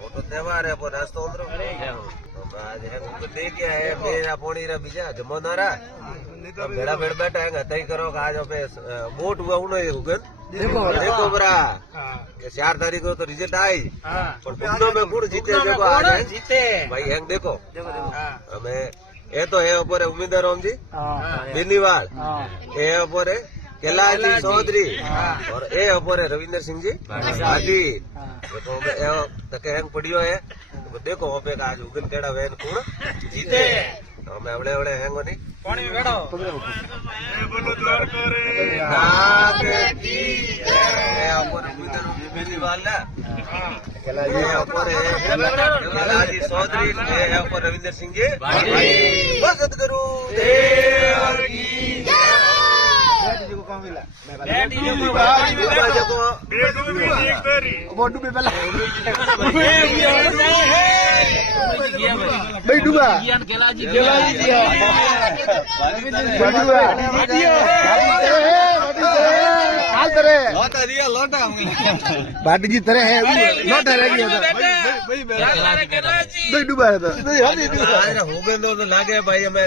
वो तो त्योहार है पर रास्ता उतरो आज है दे क्या है मेरा पोड़ी रा बीजा जमोनारा भेड़ा भेड़ बैठा है तय करो आज पे वोट हुआ उन्होंने हुगन देखो बरा 4 तारीख को तो रिजल्ट आई पर बंदो में कौन जीते देखो आज जीते भाई हैंग देखो हमें ये तो है ऊपर उम्मीदवार राम जी दिल्लीवाड़ ये ऊपर है कैलाश चौधरी और ये ऊपर है रविंद्र सिंह जी भाटी तो तके हैंग पड़ियो है तो देखो पे आज उगन केड़ा वैन कौन जीते तो हमें अवड़े अवड़े हैंग नहीं पानी में बैठो रविंद्र सिंह जी बसत करूं भाटी जी तरह है लोटा रह गया डूबा है हो गए तो लागे भाई हमें